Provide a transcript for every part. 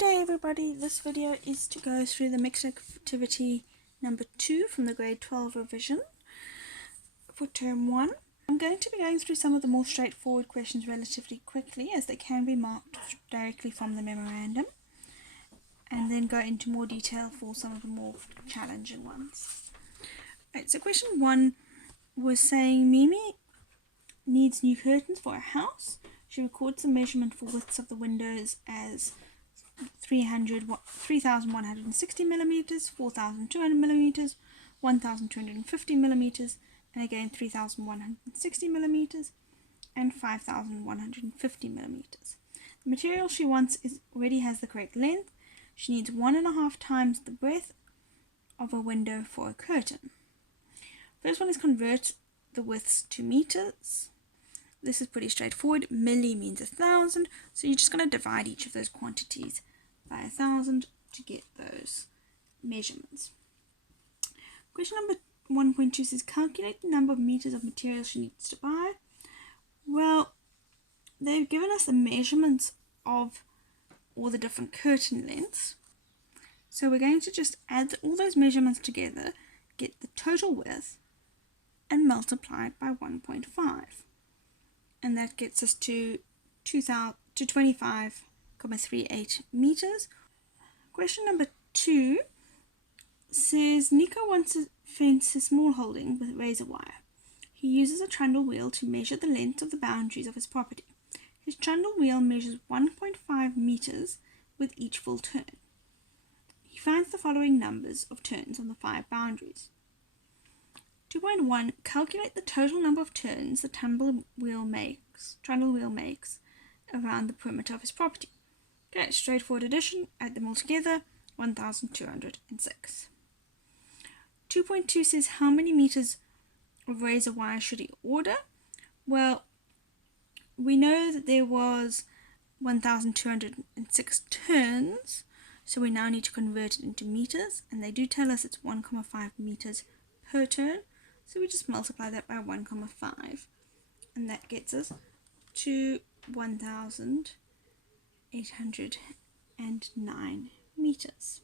day everybody, this video is to go through the mixed activity number 2 from the grade 12 revision for term 1. I'm going to be going through some of the more straightforward questions relatively quickly as they can be marked directly from the memorandum, and then go into more detail for some of the more challenging ones. Right, so question 1 was saying Mimi needs new curtains for a house. She records the measurement for widths of the windows as 3,160 millimeters, 4,200 millimeters, 1,250 millimeters, and again 3,160 millimeters and 5,150 millimeters. The material she wants already has the correct length. She needs 1.5 times the breadth of a window for a curtain. First one is convert the widths to meters. This is pretty straightforward. Milli means 1,000, so you're just going to divide each of those quantities by 1,000 to get those measurements. Question number 1.2 says calculate the number of meters of material she needs to buy. Well, they've given us the measurements of all the different curtain lengths, so we're going to just add all those measurements together, get the total width, and multiply it by 1.5. And that gets us to 25.38 meters. Question number 2 says Nico wants to fence his small holding with razor wire. He uses a trundle wheel to measure the length of the boundaries of his property. His trundle wheel measures 1.5 meters with each full turn. He finds the following numbers of turns on the 5 boundaries. 2.1. Calculate the total number of turns the trundle wheel makes around the perimeter of his property. Okay, straightforward addition, add them all together, 1,206. 2.2 says how many meters of razor wire should he order? Well, we know that there was 1,206 turns, so we now need to convert it into meters, and they do tell us it's 1.5 meters per turn. So we just multiply that by 1.5, and that gets us to 1,809 meters.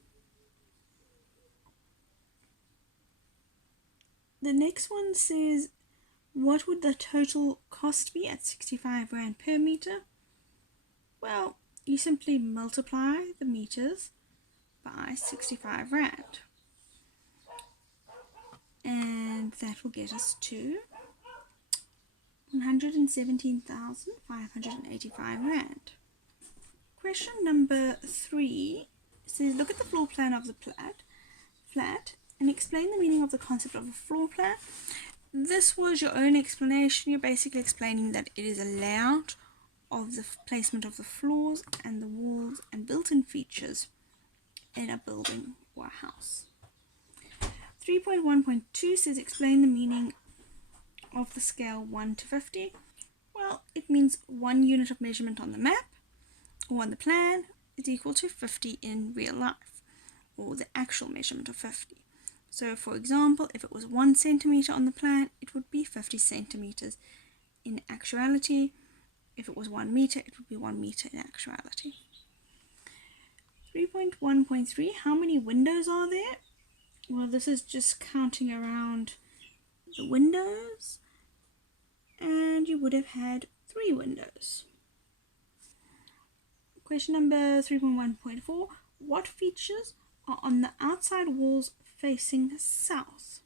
The next one says, what would the total cost be at 65 Rand per meter? Well, you simply multiply the meters by 65 Rand. And that will get us to 117,585 Rand. Question number 3 says, look at the floor plan of the flat and explain the meaning of the concept of a floor plan. This was your own explanation. You're basically explaining that it is a layout of the placement of the floors and the walls and built-in features in a building or a house. 3.1.2 says explain the meaning of the scale 1 to 50. Well, it means 1 unit of measurement on the map or on the plan is equal to 50 in real life, or the actual measurement of 50. So for example, if it was 1 centimeter on the plan, it would be 50 centimeters in actuality. If it was 1 meter, it would be 1 meter in actuality. 3.1.3, how many windows are there? Well, this is just counting around the windows, and you would have had 3 windows. Question number 3.1.4, what features are on the outside walls facing south?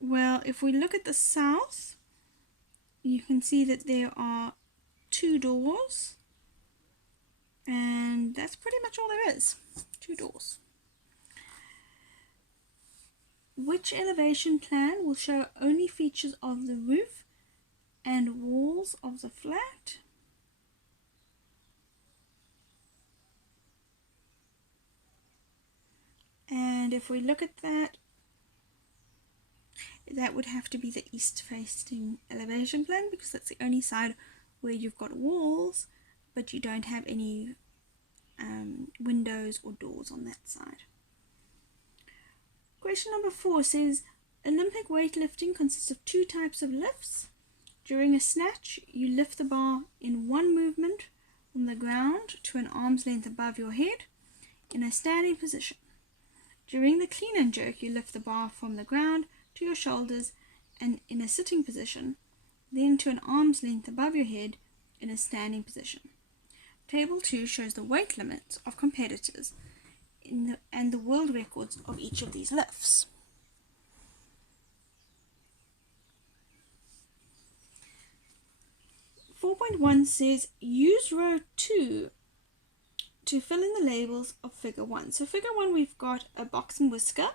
Well, if we look at the south, you can see that there are 2 doors, and that's pretty much all there is, 2 doors. Which elevation plan will show only features of the roof and walls of the flat? And if we look at that, that would have to be the east facing elevation plan, because that's the only side where you've got walls but you don't have any windows or doors on that side. Question number 4 says, Olympic weightlifting consists of 2 types of lifts. During a snatch, you lift the bar in one movement from the ground to an arm's length above your head in a standing position. During the clean and jerk, you lift the bar from the ground to your shoulders and in a sitting position, then to an arm's length above your head in a standing position. Table 2 shows the weight limits of competitors and the world records of each of these lifts. Says use row 2 to fill in the labels of figure 1. So figure 1, we've got a box and whisker,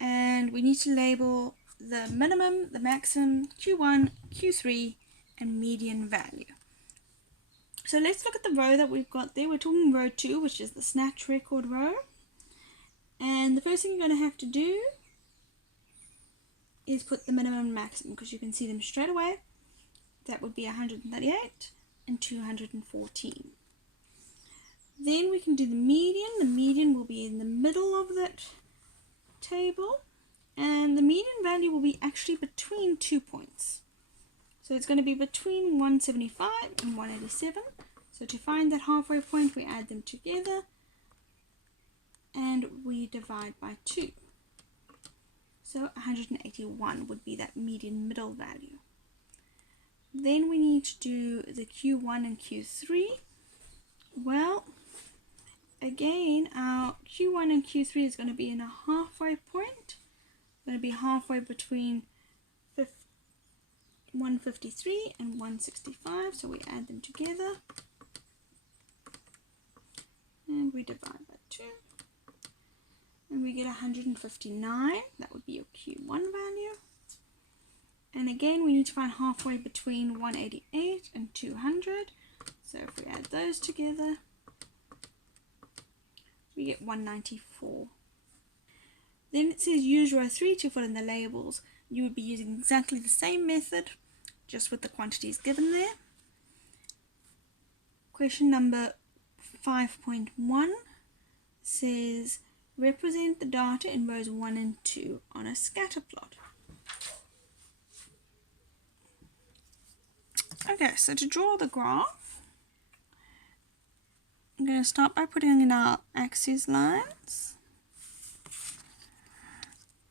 and we need to label the minimum, the maximum, Q1, Q3, and median value. So let's look at the row that we've got there. We're talking row 2, which is the snatch record row. And the first thing you're going to have to do is put the minimum and maximum, because you can see them straight away. That would be 138 and 214. Then we can do the median. The median will be in the middle of that table, and the median value will be actually between 2 points. So it's going to be between 175 and 187. So to find that halfway point, we add them together and we divide by 2. So 181 would be that median middle value. Then we need to do the Q1 and Q3. Well, again, our Q1 and Q3 is going to be in a halfway point. It's going to be halfway between 153 and 165. So we add them together and we divide by 2. And we get 159. That would be your Q1 value. And again, we need to find halfway between 188 and 200. So if we add those together, we get 194. Then it says use row 3 to fill in the labels. You would be using exactly the same method, just with the quantities given there. Question number 5.1 says represent the data in rows 1 and 2 on a scatter plot. Okay, so to draw the graph, I'm going to start by putting in our axis lines,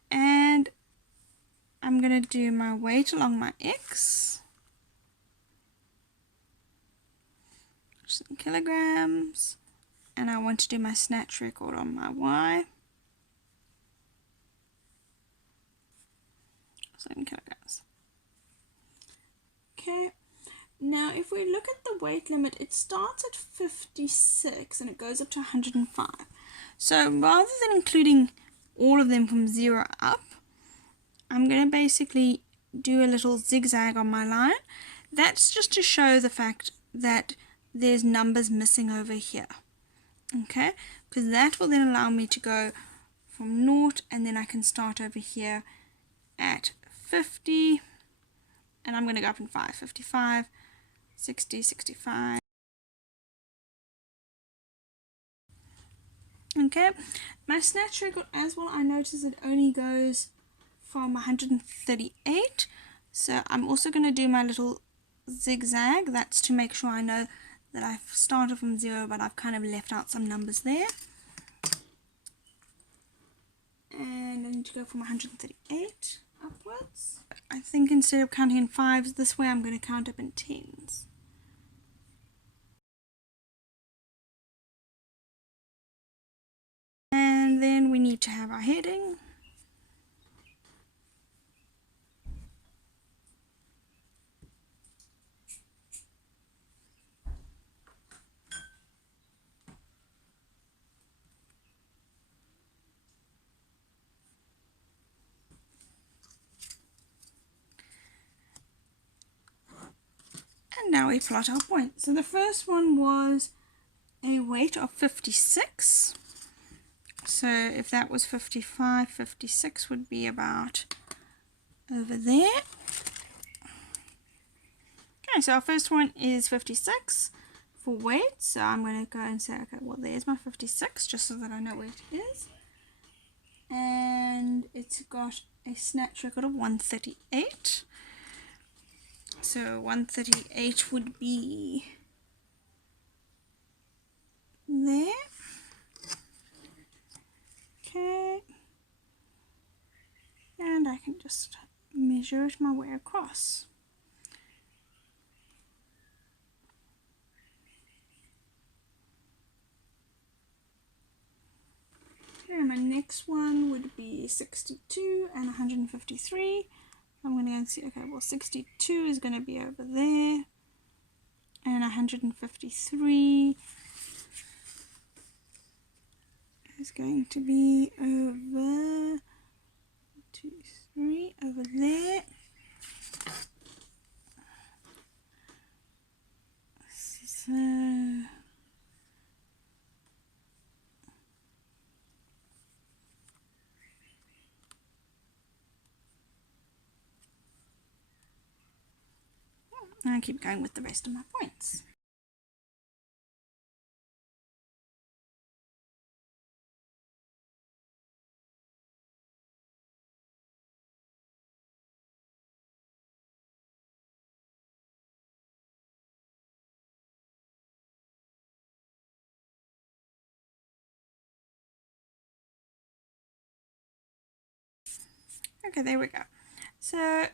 and I'm going to do my weight along my x, just in kilograms, and I want to do my snatch record on my y, so in kilograms. Okay. Now, if we look at the weight limit, it starts at 56 and it goes up to 105. So rather than including all of them from 0 up, I'm going to basically do a little zigzag on my line. That's just to show the fact that there's numbers missing over here. Okay, because that will then allow me to go from 0, and then I can start over here at 50, and I'm going to go up in 5, 55, 60, 65. Okay, my snatch record as well, I notice it only goes from 138. So I'm also going to do my little zigzag. That's to make sure I know that I've started from 0, but I've kind of left out some numbers there. And I need to go from 138 upwards. I think instead of counting in 5s this way, I'm going to count up in 10s. And then we need to have our heading. And now we plot our points. So the first one was a weight of 56. So if that was 55, 56 would be about over there. Okay, so our first one is 56 for weight. So I'm going to go and say, okay, well, there's my 56, just so that I know where it is. And it's got a snatch record of 138. So 138 would be there. Okay. And I can just measure it my way across. Okay, my next one would be 62 and 153. I'm going to go and see, okay, well 62 is going to be over there, and 153 is going to be over 2, 3 over there. So I'll keep going with the rest of my points. Okay, there we go. So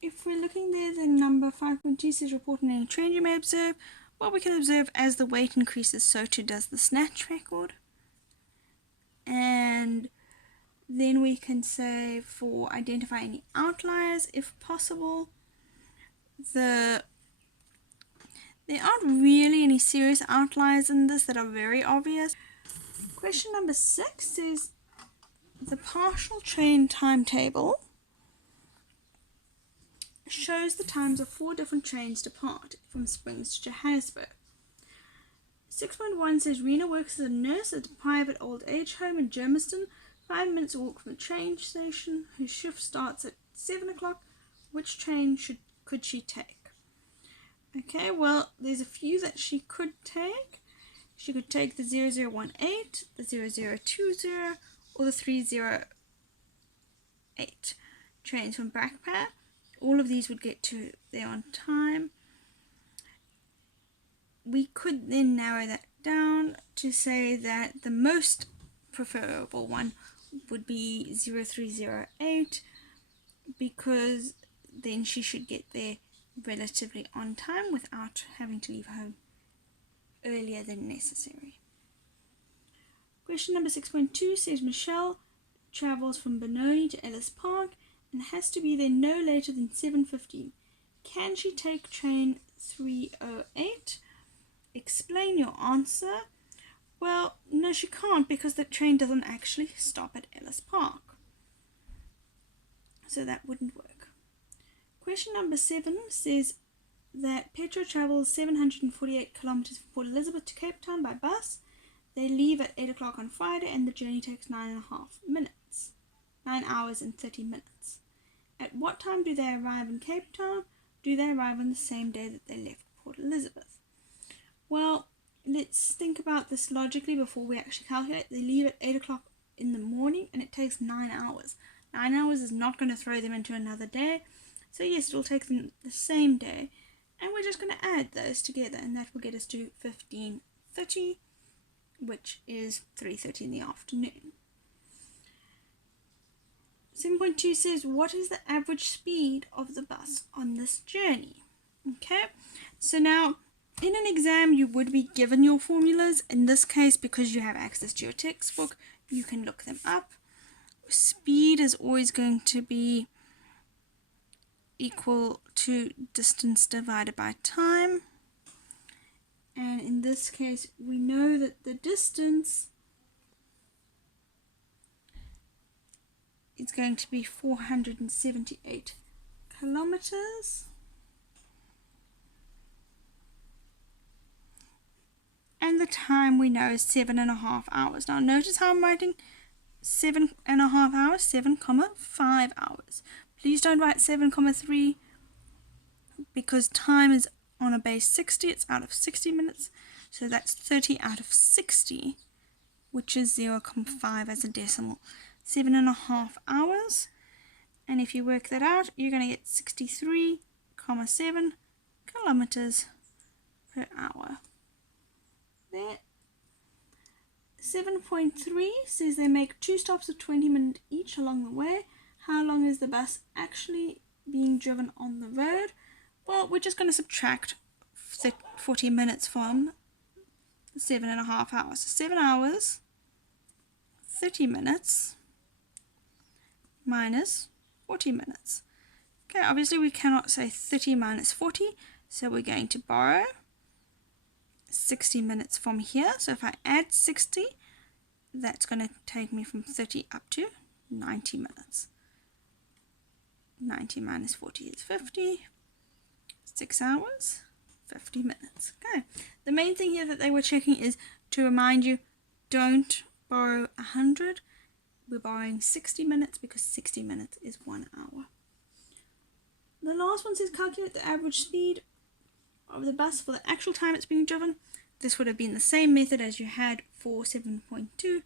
if we're looking there, the number 5.2 says reporting any trend you may observe. Well, we can observe as the weight increases, so too does the snatch record. And then we can say for identify any outliers if possible. There aren't really any serious outliers in this that are very obvious. Question number 6 says the partial train timetable shows the times of 4 different trains depart from Springs to Johannesburg. 6.1 says Rena works as a nurse at a private old age home in Germiston, 5 minutes walk from the train station. Her shift starts at 7 o'clock. Which train could she take? Okay, well, there's a few that she could take. She could take the 0018, the 0020, or the 308 trains from Brakpan. All of these would get to there on time. We could then narrow that down to say that the most preferable one would be 0308, because then she should get there relatively on time without having to leave home earlier than necessary. Question number 6.2 says Michelle travels from Benoni to Ellis Park and has to be there no later than 7:15. Can she take train 308? Explain your answer. Well, no, she can't, because the train doesn't actually stop at Ellis Park. So that wouldn't work. Question number 7 says that Petra travels 748 kilometers from Port Elizabeth to Cape Town by bus. They leave at 8 o'clock on Friday and the journey takes 9.5 minutes. 9 hours and 30 minutes. At what time do they arrive in Cape Town? Do they arrive on the same day that they left Port Elizabeth? Well, let's think about this logically before we actually calculate. They leave at 8 o'clock in the morning and it takes 9 hours. 9 hours is not going to throw them into another day. So yes, it will take them the same day. And we're just going to add those together, and that will get us to 15:30, which is 3:30 in the afternoon. 7.2 says, what is the average speed of the bus on this journey? Okay, so now in an exam you would be given your formulas. In this case, because you have access to your textbook, you can look them up. Speed is always going to be equal to distance divided by time. And in this case, we know that the distance is going to be 478 kilometers. And the time we know is 7.5 hours. Now notice how I'm writing 7.5 hours, 7.5 hours. Please don't write 7.3, because time is on a base 60, it's out of 60 minutes. So that's 30 out of 60, which is 0.5 as a decimal. 7.5 hours. And if you work that out, you're going to get 63.7 kilometers per hour. There, 7.3 says they make 2 stops of 20 minutes each along the way. How long is the bus actually being driven on the road? Well, we're just going to subtract 40 minutes from 7.5 hours. So 7 hours, 30 minutes minus 40 minutes. Okay, obviously we cannot say 30 minus 40, so we're going to borrow 60 minutes from here. So if I add 60, that's going to take me from 30 up to 90 minutes. 90 minus 40 is 50. 6 hours, 50 minutes. Okay. The main thing here that they were checking is to remind you, don't borrow 100. We're borrowing 60 minutes because 60 minutes is 1 hour. The last one says calculate the average speed of the bus for the actual time it's being driven. This would have been the same method as you had for 7.2,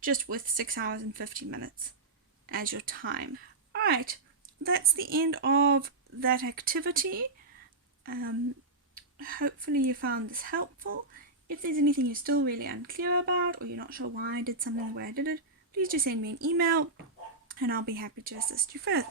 just with 6 hours and 50 minutes as your time. Alright, that's the end of that activity. Hopefully you found this helpful. If there's anything you're still really unclear about, or you're not sure why I did something the way I did it, please just send me an email and I'll be happy to assist you further.